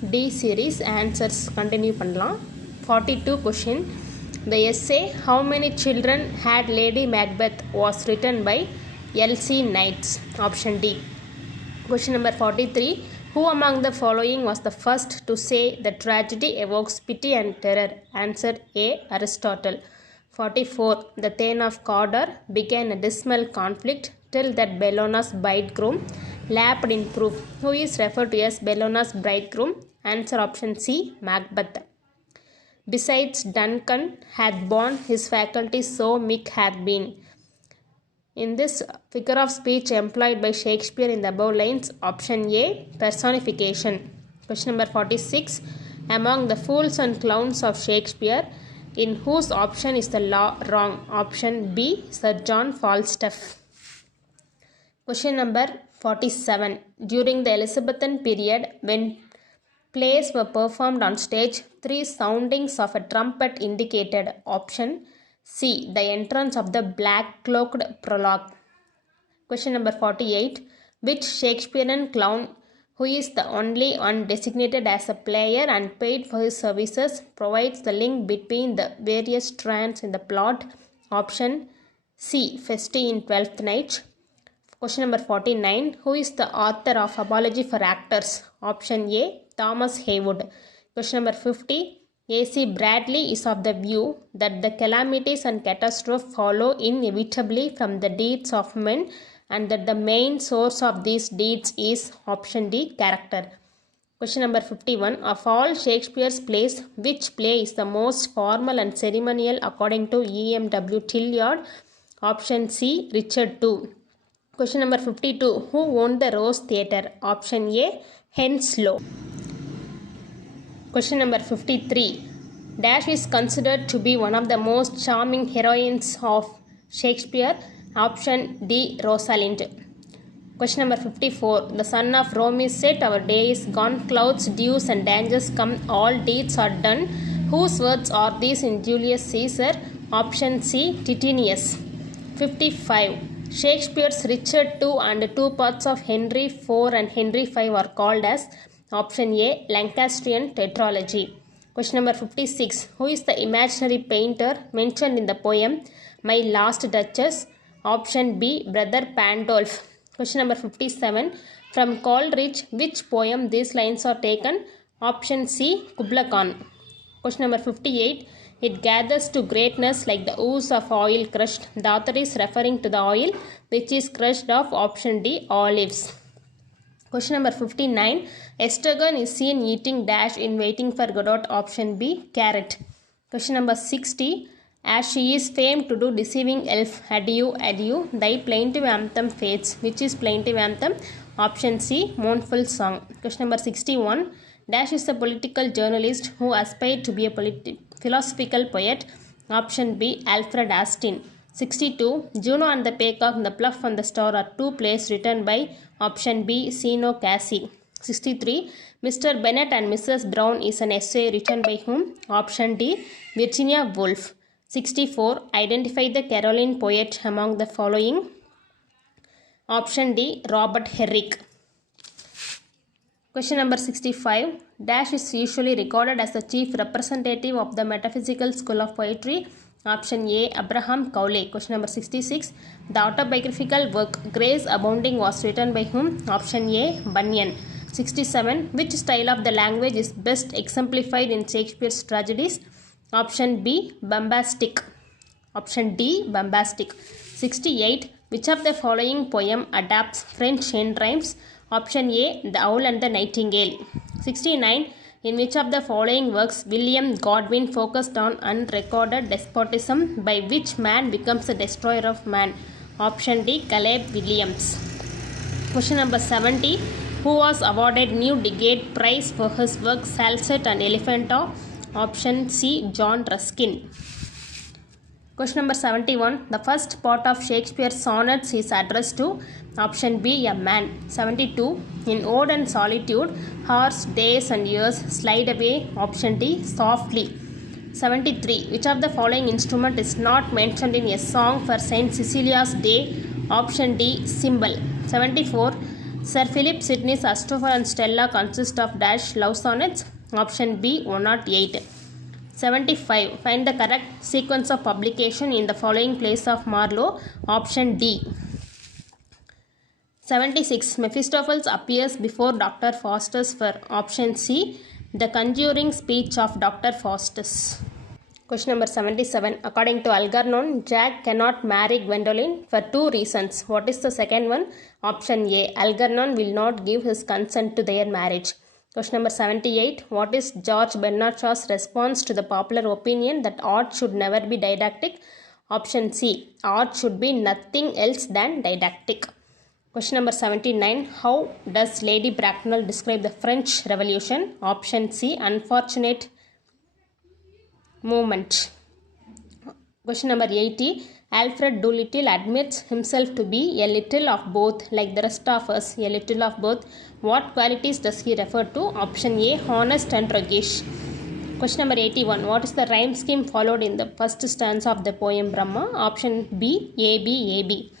D series answers continue பண்ணலாம். 42 question. The essay How Many Children Had Lady Macbeth was written by L.C. Knights. Option D. Question number 43. Who among the following was the first to say the tragedy evokes pity and terror? Answer A. Aristotle. 44. The Thane of Cawdor began a dismal conflict till that Bellona's bridegroom lapped in proof. Who is referred to as Bellona's bridegroom? Answer option C. Macbeth. Besides Duncan hath borne his faculty, so Mick hath been. In this figure of speech employed by Shakespeare in the above lines, option A. Personification. Question number 46. Among the fools and clowns of Shakespeare, in whose option is the law wrong? Option B. Sir John Falstaff. Question number 47. During the Elizabethan period, when plays were performed on stage, 3 soundings of a trumpet indicated. Option C. The entrance of the black-cloaked prologue. Question number 48. Which Shakespearean clown, who is the only one designated as a player and paid for his services, provides the link between the various strands in the plot? Option C. Feste in Twelfth Night. Question number 49. Who is the author of Apology for Actors? Option A. Thomas Heywood. Question number 50. A.C. Bradley is of the view that the calamities and catastrophes follow inevitably from the deeds of men and that the main source of these deeds is option D. Character. Question number 51. Of all Shakespeare's plays, which play is the most formal and ceremonial according to E.M.W. Tillyard? Option C. Richard II. Question number 52. Who owned the Rose Theatre? Option A. Henslow. Question number 53. Dash is considered to be one of the most charming heroines of Shakespeare. Option D. Rosalind. Question number 54. The son of Rome is set, our day is gone, clouds, dews and dangers come, all deeds are done. Whose words are these in Julius Caesar? Option C. Titinius. 55. Shakespeare's Richard II and 2 parts of Henry IV and Henry V are called as option A. Lancastrian tetralogy. Question number 56. Who is the imaginary painter mentioned in the poem My Last Duchess? Option B. Brother Pandolf. Question number 57. From Coleridge, which poem these lines are taken? Option C. Kubla Khan. Question number 58. It gathers to greatness like the ooze of oil crushed. The author is referring to the oil which is crushed of option D. Olives. Question number 59. Estragon is seen eating dash in Waiting for Godot. Option B. Carrot. Question number 60. As she is famed to do deceiving elf, adieu, adieu, thy plaintive anthem fades. Which is plaintive anthem? Option C. Mournful song. Question number 61. Dash is a political journalist who aspired to be a philosophical poet. Option B. Alfred Austin. 62. Juno and the Peacock and the Fluff and the Star are 2 plays written by option B. Zeno Cassi. 63. Mr. Bennet and Mrs. Brown is an essay written by whom? Option D. Virginia Woolf. 64. Identify the Caroline poet among the following. Option D. Robert Herrick. Question number 65. Dash is usually regarded as the chief representative of the metaphysical school of poetry. Option A. Abraham Cowley. Question number 66. The autobiographical work Grace Abounding was written by whom? Option A. Bunyan. 67. Which style of the language is best exemplified in Shakespeare's tragedies? Option B. Bombastic. Option D. Bombastic. 68. Which of the following poem adapts French end rhymes? Option A. The Owl and the Nightingale. 69. In which of the following works William Godwin focused on unrecorded despotism by which man becomes the destroyer of man? Option D. Caleb Williams. Question number 70. Who was awarded Newdigate Prize for his work Salsette and Elephanto? Option C. John Ruskin. Question number 71. The first part of Shakespeare's sonnets is addressed to option B. A man. 72. In Ode and Solitude, hours, days and years slide away. Option D. Softly. 73. Which of the following instrument is not mentioned in a song for Saint Cecilia's Day? Option D. Cymbal. 74. Sir Philip Sidney's Astopher and Stella consist of dash love sonnets. Option B 108. 75. Find the correct sequence of publication in the following plays of Marlowe. Option D. 76. Mephistopheles appears before Dr. Faustus for option C. The conjuring speech of Dr. Faustus. Question number 77. According to Algernon, Jack cannot marry Gwendoline for two reasons. What is the second one? Option A. Algernon will not give his consent to their marriage. Question number 78. What is George Bernard Shaw's response to the popular opinion that art should never be didactic? Option C. Art should be nothing else than didactic. Question number 79. How does Lady Bracknell describe the French Revolution? Option C. Unfortunate movement. Question number 80. Alfred Doolittle admits himself to be a little of both, like the rest of us, a little of both. What qualities does he refer to? Option A. Honest and roguish. Question number 81. What is the rhyme scheme followed in the first stanza of the poem Brahma? Option B. AB, AB.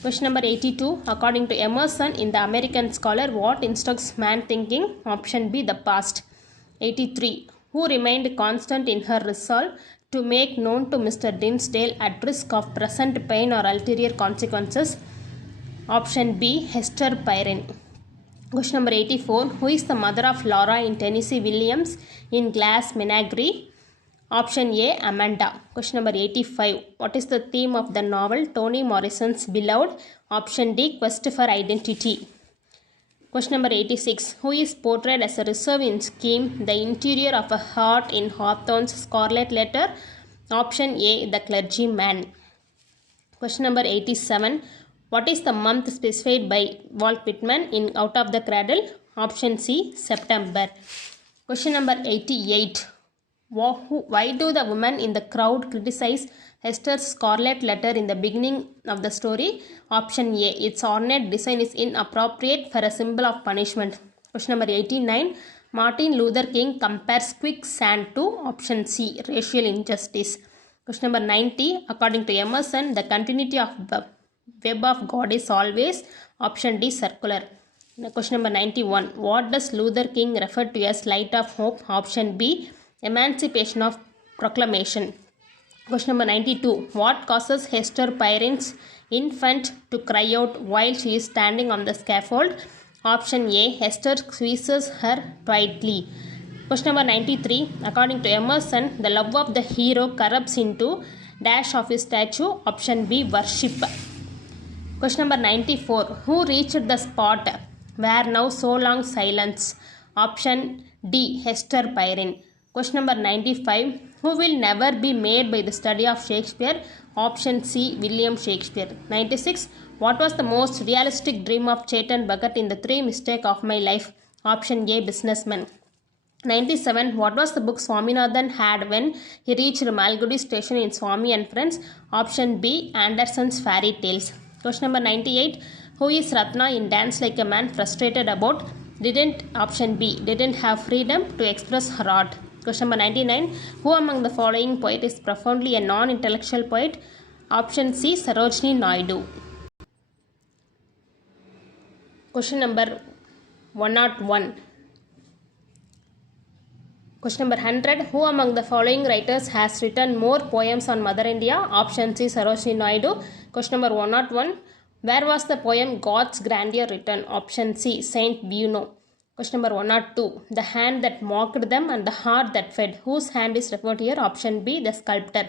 Question number 82. According to Emerson in The American Scholar, what instructs man thinking? Option B. The past. 83. Who remained constant in her resolve to make known to Mr. Dimmesdale at risk of present pain or ulterior consequences? Option B. Hester Prynne. Question number 84. Who is the mother of Laura in Tennessee Williams in Glass Menagerie? Option A. Amanda. Question number 85. What is the theme of the novel Toni Morrison's Beloved? Option D. Quest for Identity. Question number 86. Who is portrayed as a reserve in Scheme, the interior of a heart in Hawthorne's Scarlet Letter? Option A. The clergyman. Question number 87. What is the month specified by Walt Whitman in Out of the Cradle? Option C. September. Question number 88. Why do the women in the crowd criticize Hester's Scarlet Letter in the beginning of the story? Option A. Its ornate design is inappropriate for a symbol of punishment. Question number 89. Martin Luther King compares quicksand to option C. Racial injustice. Question number 90. According to Emerson, the continuity of the web of God is always option D. Circular. Question number 91. What does Luther King refer to as light of hope? Option B. Emancipation of Proclamation. Question number 92. What causes Hester Prynne's infant to cry out while she is standing on the scaffold? Option A. Hester squeezes her tightly. Question number 93. According to Emerson, the love of the hero corrupts into dash of his statue. Option B. Worship. Question number 94. Who reached the spot where now so long silence? Option D. Hester Prynne. Question number 95. Who will never be made by the study of Shakespeare? Option C. William Shakespeare. 96. What was the most realistic dream of Chetan Bhagat in the Three Mistakes of My Life? Option A. Businessman. 97. What was the book Swaminathan had when he reached Malgudi station in Swami and Friends? Option B. Anderson's Fairy Tales. Question number 98. Who is Ratna in Dance Like a Man frustrated about? Option B. Didn't have freedom to express her art. Question number 99. Who among the following poet is profoundly a non-intellectual poet? Option C. Sarojini Naidu. Question number 101. Question number 100. Who among the following writers has written more poems on Mother India? Option C. Sarojini Naidu. Question number 101. Where was the poem God's Grandeur written? Option C. Saint Bruno. Question number 102. The hand that mocked them and the heart that fed. Whose hand is referred here? Option B. The sculptor.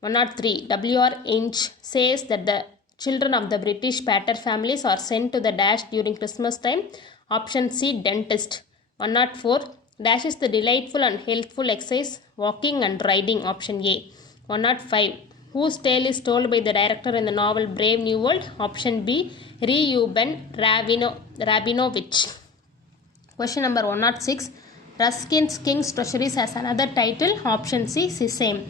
103. W.R. Inch says that the children of the British pater families are sent to the dash during Christmas time. Option C. Dentist. 104. Dash is the delightful and healthful exercise, walking and riding. Option A. 105. Whose tale is told by the director in the novel Brave New World? Option B. Reuben Rabinovich. Question number 106. Ruskin's King's Treasuries has another title. Option C. Sesame.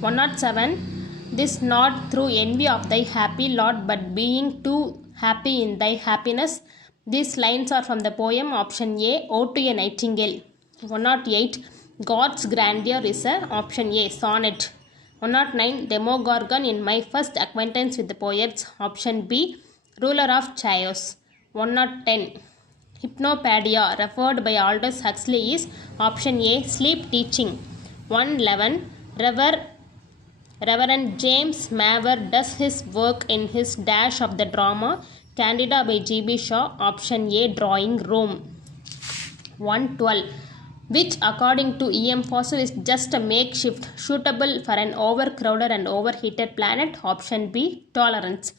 107. This not through envy of thy happy lot, but being too happy in thy happiness. These lines are from the poem Option A. Ode to a Nightingale. 108. God's Grandeur is a Option A. Sonnet. 109. Demogorgon in my first acquaintance with the poets. Option B. Ruler of Chaos. 110. Hypnopadia referred by Aldous Huxley is option A. Sleep teaching. 111. Reverend James Mavor does his work in his dash of the drama Candida by G.B. Shaw. Option A. Drawing room. 112. Which according to E.M. Fossil is just a makeshift suitable for an overcrowded and overheated planet. Option B. Tolerance.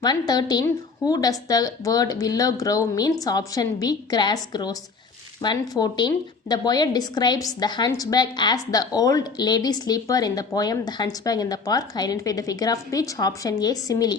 113. Who does the word willow grow means? Option B. Grass grows. 114. The poet describes the hunchback as the old lady sleeper in the poem The Hunchback in the Park. Identify the figure of speech. Option A. Simile.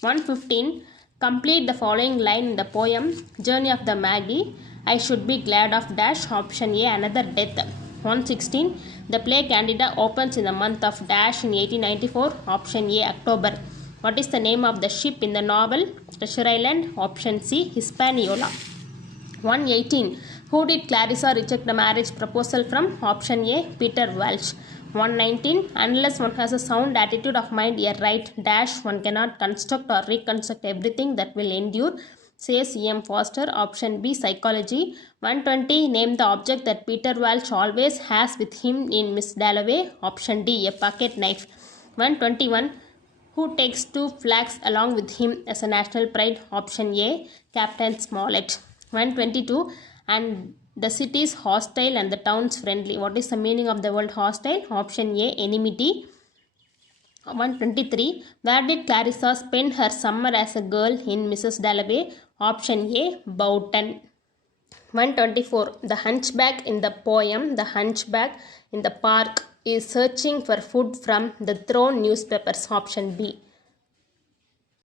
115. Complete the following line in the poem Journey of the Maggie. I should be glad of dash. Option A. Another death. 116. The play Candida opens in the month of dash in 1894. Option A. October. What is the name of the ship in the novel Treasure Island? Option C. Hispaniola. 118. Who did Clarissa reject a marriage proposal from? Option A. Peter Walsh. 119. Unless one has a sound attitude of mind, a right dash, one cannot construct or reconstruct everything that will endure, says E.M. Foster. Option B. Psychology. 120. Name the object that Peter Walsh always has with him in Miss Dalloway. Option D. A pocket knife. 121. Who takes two flags along with him as a national pride? Option A. Captain Smollett. 122. And the city is hostile and the towns friendly. What is the meaning of the word hostile? Option A. Enmity. 123. Where did Clarissa spend her summer as a girl in Mrs. Dalloway? Option A. Boughton. 124. The hunchback in the poem The Hunchback in the Park is searching for food from the thrown newspapers. Option B.